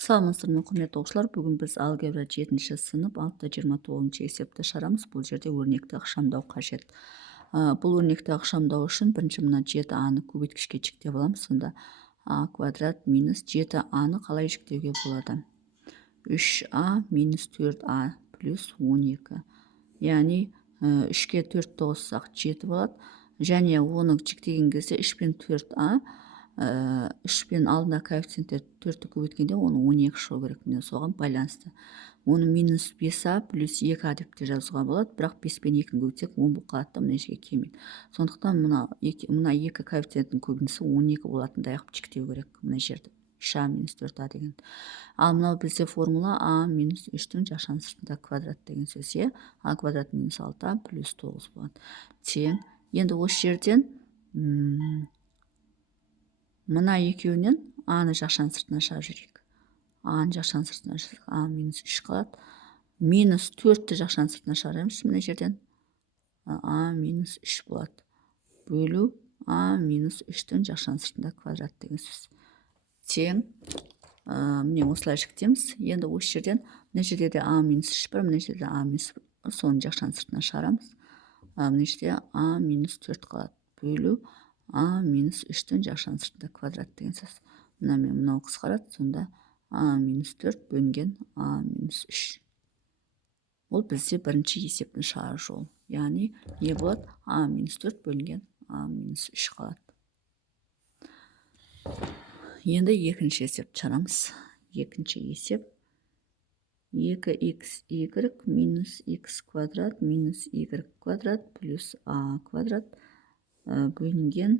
Саламатсыздар ма құрметті оқушылар, бүгін біз алгебра 7-ші сынып 6-29 есепті шығарамыз. Бұл жерде өрнекті ықшамдау қажет. Бұл өрнекті ықшамдау үшін бірінші мына 7а-ны көбейткішке жіктеп аламыз. Сонда а квадрат минус 7а-ны қалай жіктеуге болады? 3а минус 4а плюс 12. Яғни 3-ке 4-ті қоссақ 7 болады. Және оны жіктеген кезде 3 пен 4а 3 пен алдына коэффициенттер 4-ті көбейткенде оны 12 шығу керек. Міне соған байланысты. Оны минус 5а плюс 2а деп те жазуға болады, бірақ 5 пен 2-ні көбейтсек 10 болып қалады да, мына жерге келмейді. Сондықтан мына екі коэффициенттің көбінісі 12 болатындай қылып жіктеу керек мына жерді. 3а минус 4а деген. Ал мынау бізде формула а минус 3-тің жақшан сыртында квадрат деген сөз. А квадрат минус 6а плюс 9 болады. Тең. Енді осы жерден мына екеуінен а-ны жақшан сыртына шығарып жіберейік. А-ны жақшан сыртына шығарсақ а минус 3 қалады. Минус 4-ті жақшан сыртына шығарамыз мына жерден. А минус 3 болады. Бөлу а минус 3-тің жақшан сыртында квадрат деген сөз. Тең. Міне осылай жіктеміз. Енді осы жерден мына жерде де а минус 3 бар, мына жерде а минус 1, соны жақшан сыртына шығарамыз. Мына жерде а минус 4 қалады. Бөлу а минус 3-тің жақшан сыртында квадрат деген сөз. Мына мен мынау қысқарады, сонда а минус 4 бөлінген а минус 3. Ол бізде бірінші есептің шығару жолы. Яғни не болады? А минус 4 бөлінген а минус 3 қалады. Енді екінші есепті шығарамыз. Екінші есеп 2xy минус x квадрат минус y квадрат плюс а квадрат бөлінген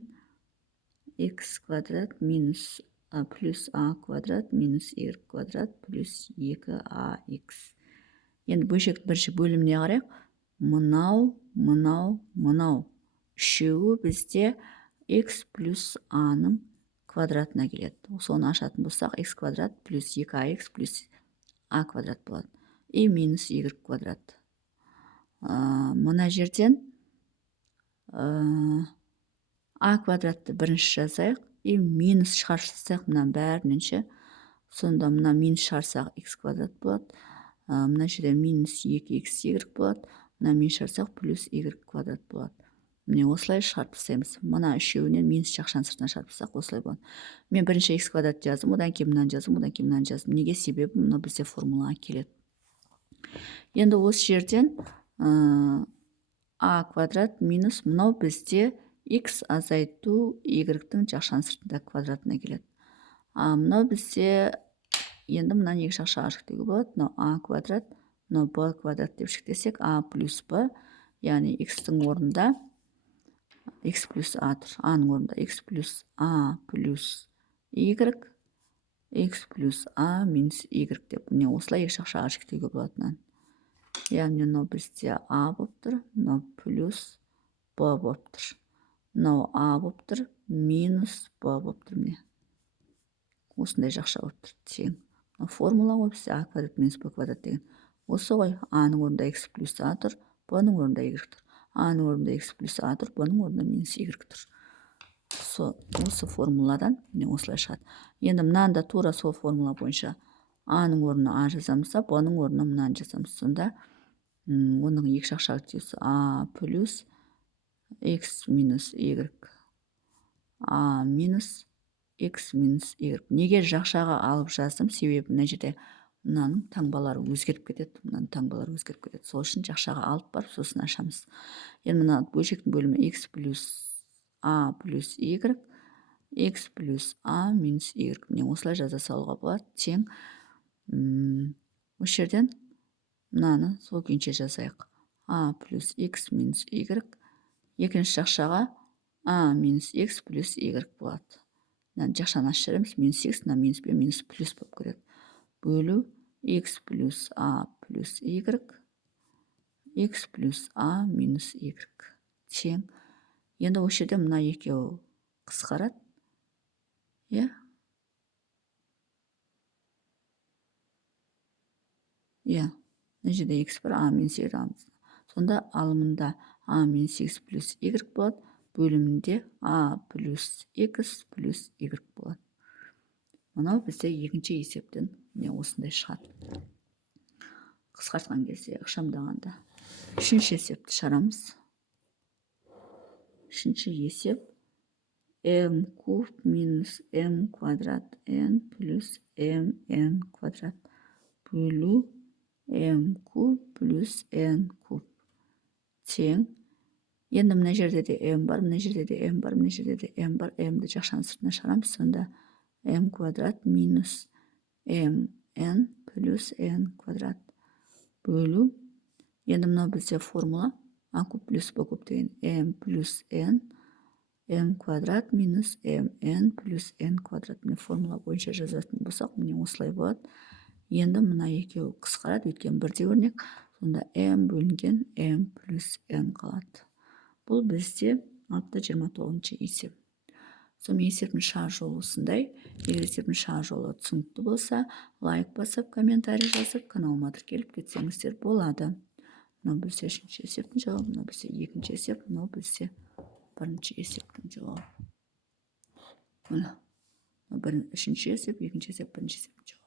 x квадрат минус плюс а квадрат минус y квадрат плюс 2ax. Енді бөлшектің бірінші бөліміне қарайық. Мынау үшеуі бізде x плюс а-ның квадратына келеді. Соны ашатын болсақ, x квадрат плюс 2ax плюс а квадрат болады. И минус y квадрат. Мына жерден а квадратты бірінші жазайық. И минус шығарсақ, мына бәрінен. Сонда мына минус шығарсақ x квадрат болады. Мына жерде минус 2xy болады. Мына минус шығарсақ плюс y квадрат болады. Міне осылай шығарып тастаймыз. Мына үшеуінен минус жақшан сыртына шығарып тастасақ осылай болады. Мен бірінші x квадрат жаздым, одан кейін мынаны жаздым, одан кейін мынаны жаздым. Неге? Себебі мына бізде формулаға келеді. Енді осы жерден а квадрат минус мынау бізде x азайту y-тің жақшан сыртында квадратына келеді. Мынау бізде енді мынаны екі жақшаға жіктеуге болады. Мынау а квадрат, мынау б квадрат деп жіктесек, а плюс б, яғни x-тің орнында x плюс а тұр. А-ның орнында x плюс а плюс y, x плюс а минус y деп. Міне осылай екі жақшаға жіктеуге болады. Яғни мынау бізде а болып тұр, мынау плюс б болып тұр. Мынау а болып тұр, минус б болып тұр. Міне осындай жақша болып тұр. Тең. Формула ғой бізде а квадрат минус б квадрат деген. Осы ғой. А-ның орнында x плюс а тұр, б-ның орнында y тұр. А-ның орнында x плюс а тұр, б-ның орнында минус y тұр. Осы формуладан міне осылай шығады. Енді мынанда тура сол формула бойынша а-ның орнына а жазамыз, б-ның орнына мынаны жазамыз. Сонда оның екі жақшаға жіктеуі а плюс x минус y, а минус x минус y. Неге жақшаға алып жаздым? Себебі мына жерде мынаның таңбалары өзгеріп кетеді. Сол үшін жақшаға алып барып, сосын ашамыз. Енді мына бөлшектің бөлімі x плюс а плюс y, x плюс а минус y. Міне осылай жаза салуға болады. Тең. Осы жерден мынаны сол күйінше жазайық. А плюс x минус y. Екінші жақшаға а минус x плюс y болады. Жақшаны ашып жібереміз. Минус x, минус b, минус плюс болып кетеді. Бөлу x плюс а плюс y, x плюс а минус y. Тең. Енді осы жерде мына екеуі қысқарады. Мына жерде x бар, а минус y аламыз. Сонда алымында а минус x плюс y болады. Бөлімінде а плюс x плюс y болады. Мынау бізде екінші есептің міне осындай шығады. Қысқартқан кезде ықшамдағанда үшінші есепті шығарамыз. Үшінші есеп m куб минус m квадрат n плюс mn квадрат бөлу m куб плюс n куб тең. Енді мына жерде де m бар, мына жерде де m бар, мына жерде де m бар. m-ді жақшаның сыртына шығарамыз. Сонда m квадрат минус mn плюс n квадрат бөлу. Енді мынау бізде формула а куб плюс б куб деген m плюс n, m квадрат минус mn плюс n квадрат. Міне формула бойынша жазатын болсақ, міне осылай болады. Енді мына екеуі қысқарады, өйткені бірдей өрнек. Сонда m бөлінген m плюс n қалады. Бұл бізде 629 есеп. Сонымен есептің шығар жолы осындай. Егер есептің шығар жолы түсінікті болса, лайк басып, комментарий жазып, каналыма тіркеліп кетсеңіздер болады. Мынау бізде үшінші есептің жауабы, мынау бізде екінші есеп, мынау бізде бірінші есептің жауабы. Мына үшінші есеп, екінші есеп, бірінші есептің жауабы.